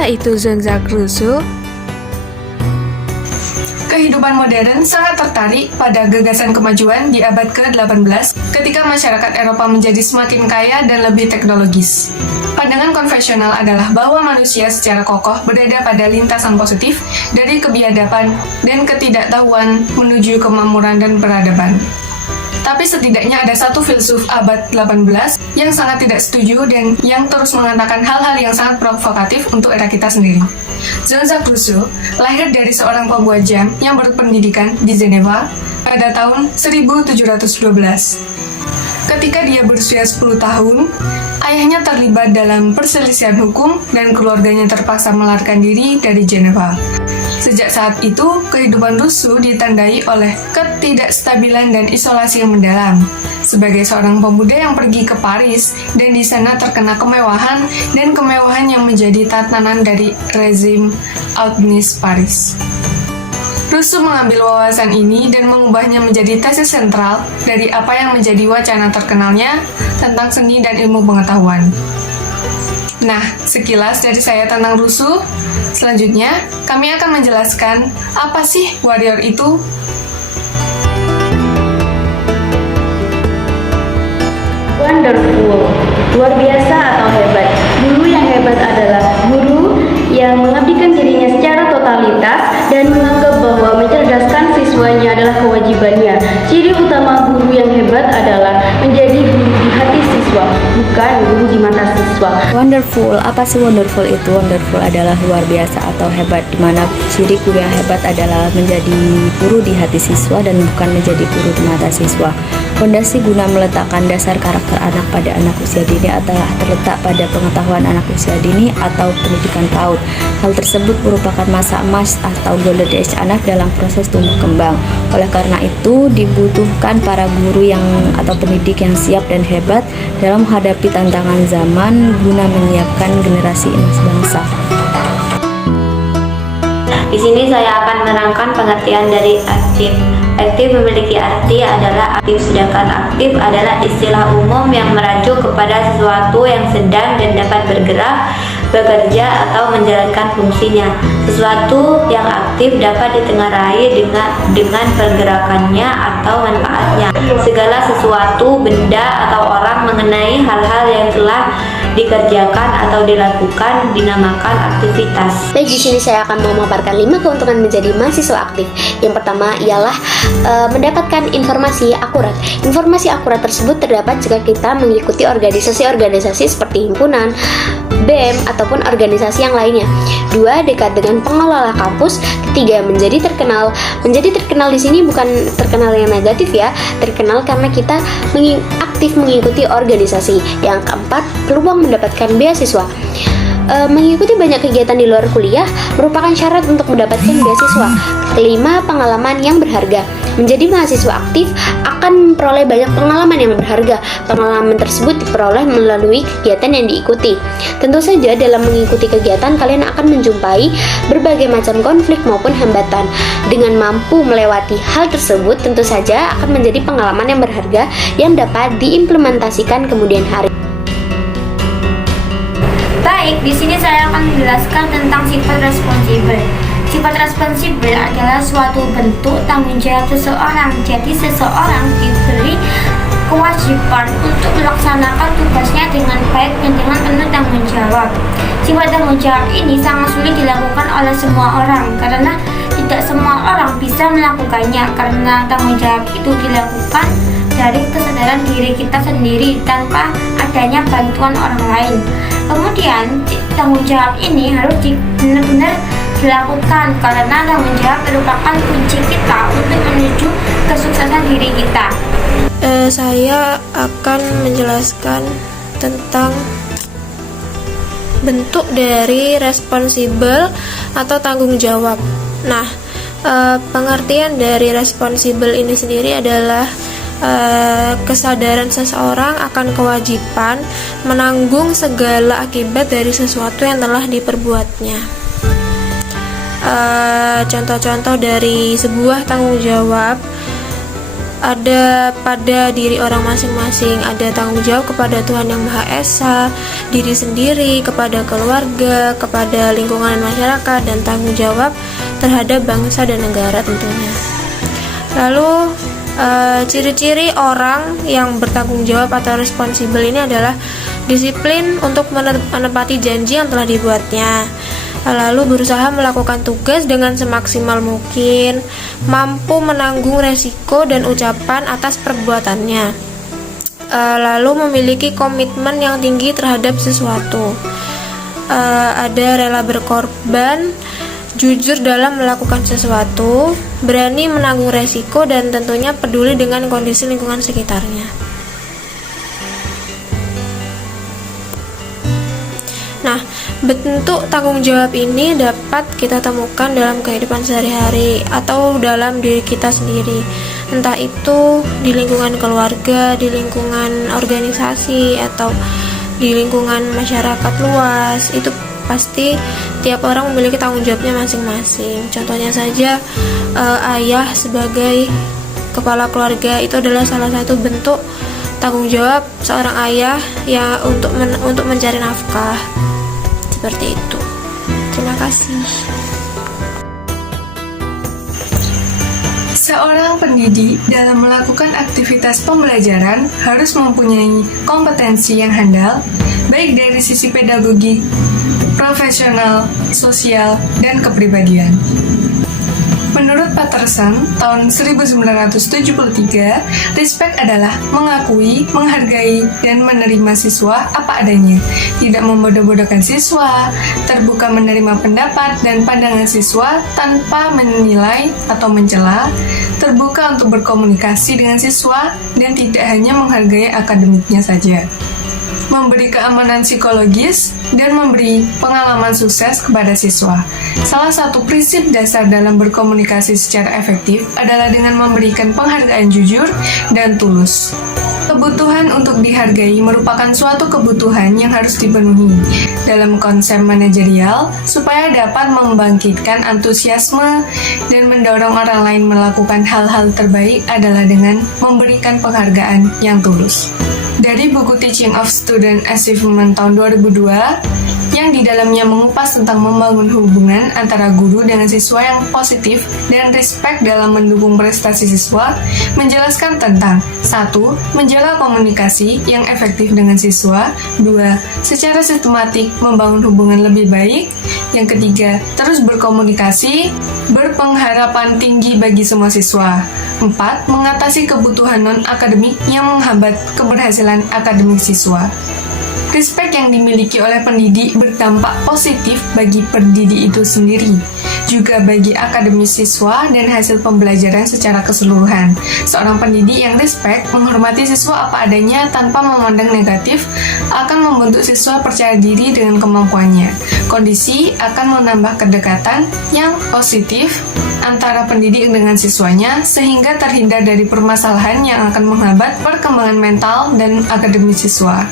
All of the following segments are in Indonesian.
Apa itu Jean-Jacques Rousseau? Kehidupan modern sangat tertarik pada gagasan kemajuan di abad ke-18 ketika masyarakat Eropa menjadi semakin kaya dan lebih teknologis. Pandangan konvensional adalah bahwa manusia secara kokoh berada pada lintasan positif dari kebiadaban dan ketidaktahuan menuju kemakmuran dan peradaban. Tapi setidaknya ada satu filsuf abad 18 yang sangat tidak setuju dan yang terus mengatakan hal-hal yang sangat provokatif untuk era kita sendiri. Jean-Jacques Rousseau lahir dari seorang pembuat jam yang berpendidikan di Jenewa pada tahun 1712. Ketika dia berusia 10 tahun, ayahnya terlibat dalam perselisihan hukum dan keluarganya terpaksa melarikan diri dari Jenewa. Sejak saat itu, kehidupan Rousseau ditandai oleh ketidakstabilan dan isolasi yang mendalam. Sebagai seorang pemuda yang pergi ke Paris, dan di sana terkena kemewahan dan kemewahan yang menjadi tatanan dari rezim Auguste Paris. Rousseau mengambil wawasan ini dan mengubahnya menjadi tesis sentral dari apa yang menjadi wacana terkenalnya tentang seni dan ilmu pengetahuan. Nah, sekilas dari saya tentang Rousseau. Selanjutnya, kami akan menjelaskan apa sih warrior itu. Wonderful, luar biasa atau hebat. Guru yang hebat adalah guru yang mengabdikan dirinya secara totalitas dan menganggap bahwa mencerdaskan siswanya adalah kewajibannya. Ciri utama guru yang hebat adalah menjadi guru di hati siswa, bukan guru di mata siswa. Wonderful, apa sih wonderful itu? Wonderful adalah luar biasa atau hebat, di mana ciri guru yang hebat adalah menjadi guru di hati siswa dan bukan menjadi guru di mata siswa. Fondasi guna meletakkan dasar karakter anak pada anak usia dini adalah terletak pada pengetahuan anak usia dini atau pendidikan PAUD. Hal tersebut merupakan masa emas atau golden age anak dalam proses tumbuh kembang. Oleh karena itu, dibutuhkan para guru atau pendidik yang siap dan hebat dalam menghadapi tantangan zaman guna menyiapkan generasi emas bangsa. Di sini saya akan menerangkan pengertian dari aktif. Aktif memiliki arti adalah aktif, sedangkan aktif adalah istilah umum yang merujuk kepada sesuatu yang sedang dan dapat bergerak, bekerja, atau menjalankan fungsinya. Sesuatu yang aktif dapat ditengarai dengan pergerakannya atau manfaatnya. Segala sesuatu, benda, atau orang mengenai hal-hal yang telah dikerjakan atau dilakukan dinamakan aktivitas. Baik, di sini saya akan memaparkan 5 keuntungan menjadi mahasiswa aktif. Yang pertama ialah mendapatkan informasi akurat. Informasi akurat tersebut terdapat jika kita mengikuti organisasi-organisasi seperti himpunan, BEM, ataupun organisasi yang lainnya. 2. Dekat dengan pengelola kampus. Ketiga, menjadi terkenal. Menjadi terkenal di sini bukan terkenal yang negatif ya, terkenal karena kita aktif mengikuti organisasi. Yang keempat, peluang mendapatkan beasiswa. Mengikuti banyak kegiatan di luar kuliah merupakan syarat untuk mendapatkan beasiswa. Kelima, pengalaman yang berharga. Menjadi mahasiswa aktif akan memperoleh banyak pengalaman yang berharga. Pengalaman tersebut diperoleh melalui kegiatan yang diikuti. Tentu saja dalam mengikuti kegiatan kalian akan menjumpai berbagai macam konflik maupun hambatan. Dengan mampu melewati hal tersebut, tentu saja akan menjadi pengalaman yang berharga yang dapat diimplementasikan kemudian hari. Baik, di sini saya akan menjelaskan tentang sifat responsibel. Sifat responsibel adalah suatu bentuk tanggung jawab seseorang. Jadi seseorang diberi kewajiban untuk melaksanakan tugasnya dengan baik dan dengan penuh tanggung jawab. Sifat tanggung jawab ini sangat sulit dilakukan oleh semua orang karena tidak semua orang bisa melakukannya, karena tanggung jawab itu dilakukan dari kesadaran diri kita sendiri tanpa adanya bantuan orang lain. Kemudian tanggung jawab ini harus benar-benar dilakukan karena tanggung jawab merupakan kunci kita untuk menuju kesuksesan diri kita. Saya akan menjelaskan tentang bentuk dari responsibel atau tanggung jawab. Nah, pengertian dari responsibel ini sendiri adalah kesadaran seseorang akan kewajiban menanggung segala akibat dari sesuatu yang telah diperbuatnya. Contoh-contoh dari sebuah tanggung jawab ada pada diri orang masing-masing, ada tanggung jawab kepada Tuhan Yang Maha Esa, diri sendiri, kepada keluarga, kepada lingkungan masyarakat, dan tanggung jawab terhadap bangsa dan negara tentunya. Lalu ciri-ciri orang yang bertanggung jawab atau responsibel ini adalah disiplin untuk menepati janji yang telah dibuatnya, lalu berusaha melakukan tugas dengan semaksimal mungkin, mampu menanggung resiko dan ucapan atas perbuatannya, lalu memiliki komitmen yang tinggi terhadap sesuatu, ada rela berkorban, jujur dalam melakukan sesuatu, berani menanggung resiko, dan tentunya peduli dengan kondisi lingkungan sekitarnya. Nah, bentuk tanggung jawab ini dapat kita temukan dalam kehidupan sehari-hari atau dalam diri kita sendiri. Entah itu di lingkungan keluarga, di lingkungan organisasi, atau di lingkungan masyarakat luas. Itu pasti tiap orang memiliki tanggung jawabnya masing-masing. Contohnya saja, ayah sebagai kepala keluarga itu adalah salah satu bentuk tanggung jawab seorang ayah ya untuk mencari nafkah. Seperti itu. Terima kasih. Seorang pendidik dalam melakukan aktivitas pembelajaran harus mempunyai kompetensi yang handal, baik dari sisi pedagogik, profesional, sosial, dan kepribadian. Menurut Patterson, tahun 1973, respect adalah mengakui, menghargai, dan menerima siswa apa adanya, tidak membodoh-bodohkan siswa, terbuka menerima pendapat dan pandangan siswa tanpa menilai atau mencela, terbuka untuk berkomunikasi dengan siswa, dan tidak hanya menghargai akademiknya saja. Memberi keamanan psikologis, dan memberi pengalaman sukses kepada siswa. Salah satu prinsip dasar dalam berkomunikasi secara efektif adalah dengan memberikan penghargaan jujur dan tulus. Kebutuhan untuk dihargai merupakan suatu kebutuhan yang harus dipenuhi dalam konsep manajerial supaya dapat membangkitkan antusiasme dan mendorong orang lain melakukan hal-hal terbaik adalah dengan memberikan penghargaan yang tulus. Dari buku Teaching of Student Achievement tahun 2002, yang di dalamnya mengupas tentang membangun hubungan antara guru dengan siswa yang positif dan respect dalam mendukung prestasi siswa, menjelaskan tentang 1. Menjaga komunikasi yang efektif dengan siswa, 2. Secara sistematik membangun hubungan lebih baik, yang ketiga, terus berkomunikasi, berpengharapan tinggi bagi semua siswa, 4. Mengatasi kebutuhan non-akademik yang menghambat keberhasilan akademik siswa. Respect yang dimiliki oleh pendidik berdampak positif bagi pendidik itu sendiri, juga bagi akademis siswa dan hasil pembelajaran secara keseluruhan. Seorang pendidik yang respect, menghormati siswa apa adanya tanpa memandang negatif, akan membentuk siswa percaya diri dengan kemampuannya. Kondisi akan menambah kedekatan yang positif antara pendidik dengan siswanya, sehingga terhindar dari permasalahan yang akan menghambat perkembangan mental dan akademis siswa.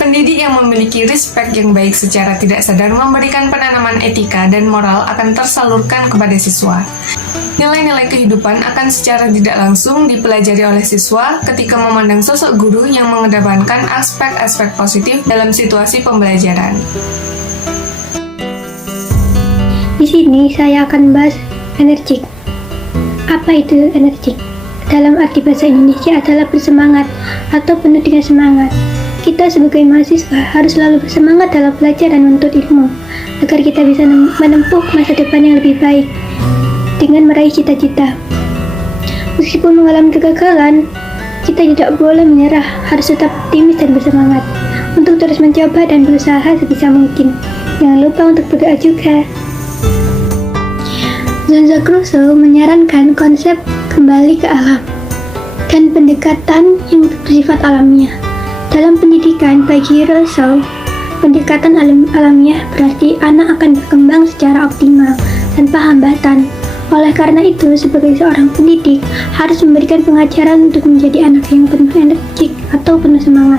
Pendidik yang memiliki respect yang baik secara tidak sadar memberikan penanaman etika dan moral akan tersalurkan kepada siswa. Nilai-nilai kehidupan akan secara tidak langsung dipelajari oleh siswa ketika memandang sosok guru yang mengedepankan aspek-aspek positif dalam situasi pembelajaran. Di sini saya akan bahas energik. Apa itu energik? Dalam arti bahasa Indonesia adalah bersemangat atau penuh dengan semangat. Kita sebagai mahasiswa harus selalu bersemangat dalam belajar dan menuntut ilmu, agar kita bisa menempuh masa depan yang lebih baik dengan meraih cita-cita. Meskipun mengalami kegagalan, kita tidak boleh menyerah, harus tetap optimis dan bersemangat untuk terus mencoba dan berusaha sebisa mungkin. Jangan lupa untuk berdoa juga. Jean-Jacques Rousseau menyarankan konsep kembali ke alam dan pendekatan yang bersifat alamiah. Dalam pendidikan bagi Rousseau, pendekatan alamiah berarti anak akan berkembang secara optimal tanpa hambatan. Oleh karena itu, sebagai seorang pendidik harus memberikan pengajaran untuk menjadi anak yang penuh energik atau penuh semangat.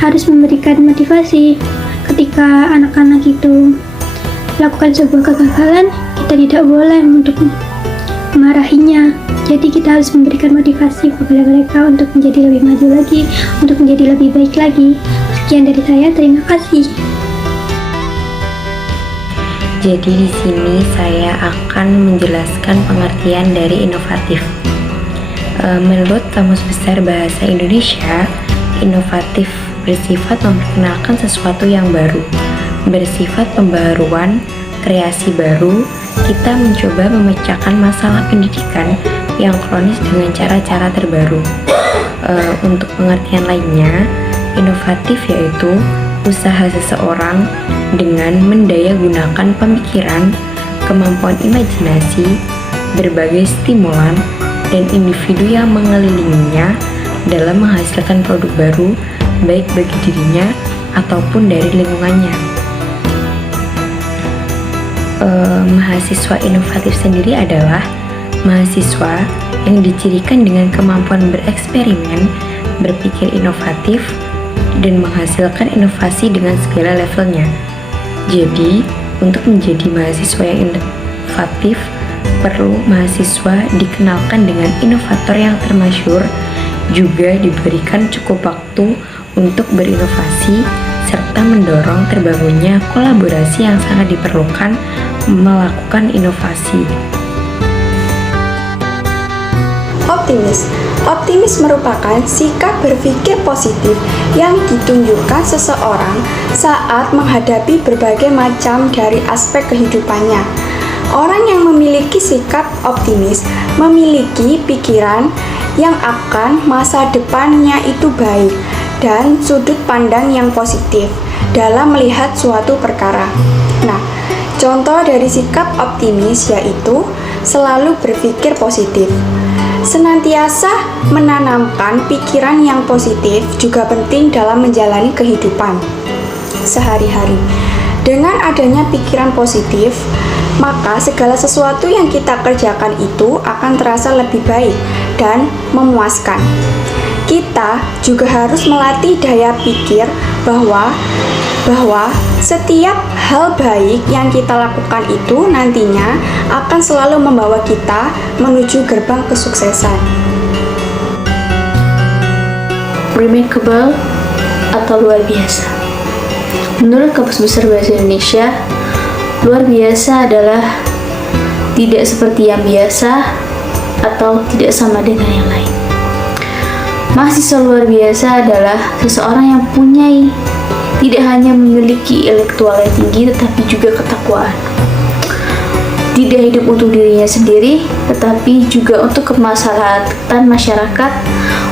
Harus memberikan motivasi ketika anak-anak itu melakukan sebuah kegagalan, kita tidak boleh untuk memarahinya. Jadi kita harus memberikan motivasi kepada mereka untuk menjadi lebih maju lagi, untuk menjadi lebih baik lagi. Sekian dari saya, terima kasih. Jadi di sini saya akan menjelaskan pengertian dari inovatif. Menurut Kamus Besar Bahasa Indonesia, inovatif bersifat memperkenalkan sesuatu yang baru, bersifat pembaruan, kreasi baru. Kita mencoba memecahkan masalah pendidikan yang kronis dengan cara-cara terbaru. Untuk pengertian lainnya, inovatif yaitu usaha seseorang dengan mendaya gunakan pemikiran, kemampuan imajinasi, berbagai stimulan, dan individu yang mengelilinginya dalam menghasilkan produk baru, baik bagi dirinya ataupun dari lingkungannya. Mahasiswa inovatif sendiri adalah mahasiswa yang dicirikan dengan kemampuan bereksperimen, berpikir inovatif, dan menghasilkan inovasi dengan segala levelnya. Jadi, untuk menjadi mahasiswa yang inovatif, perlu mahasiswa dikenalkan dengan inovator yang termasyhur, juga diberikan cukup waktu untuk berinovasi, serta mendorong terbangunnya kolaborasi yang sangat diperlukan melakukan inovasi. Optimis merupakan sikap berpikir positif yang ditunjukkan seseorang saat menghadapi berbagai macam dari aspek kehidupannya. Orang yang memiliki sikap optimis memiliki pikiran yang akan masa depannya itu baik dan sudut pandang yang positif dalam melihat suatu perkara. Nah, contoh dari sikap optimis yaitu selalu berpikir positif. Senantiasa menanamkan pikiran yang positif juga penting dalam menjalani kehidupan sehari-hari. Dengan adanya pikiran positif, maka segala sesuatu yang kita kerjakan itu akan terasa lebih baik dan memuaskan. Kita juga harus melatih daya pikir bahwa setiap hal baik yang kita lakukan itu nantinya akan selalu membawa kita menuju gerbang kesuksesan. Remarkable atau luar biasa. Menurut Kamus Besar Bahasa Indonesia, luar biasa adalah tidak seperti yang biasa atau tidak sama dengan yang lain. Mahasiswa luar biasa adalah seseorang yang tidak hanya memiliki intelektual yang tinggi tetapi juga ketakwaan. Tidak hidup untuk dirinya sendiri tetapi juga untuk kemaslahatan masyarakat,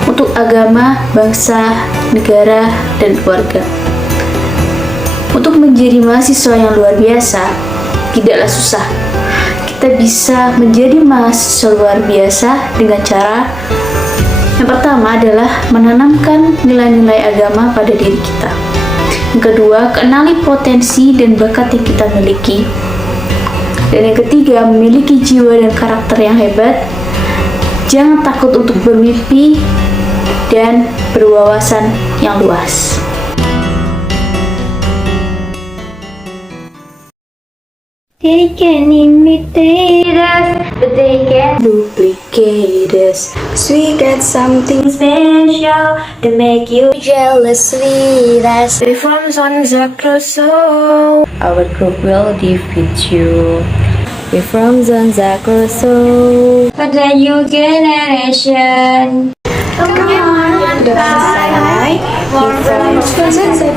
untuk agama, bangsa, negara, dan keluarga. Untuk menjadi mahasiswa yang luar biasa tidaklah susah. Kita bisa menjadi mahasiswa luar biasa dengan cara yang pertama adalah menanamkan nilai-nilai agama pada diri kita. Yang kedua, kenali potensi dan bakat yang kita miliki. Dan yang ketiga, memiliki jiwa dan karakter yang hebat. Jangan takut untuk bermimpi dan berwawasan yang luas. They can imitate us, but they can Duplicate us. We get something special to make you Jealous with us. We from Zonza so Our group will defeat you. We from Zonza so for the new generation. Come on, don't say hi. We're from Zonza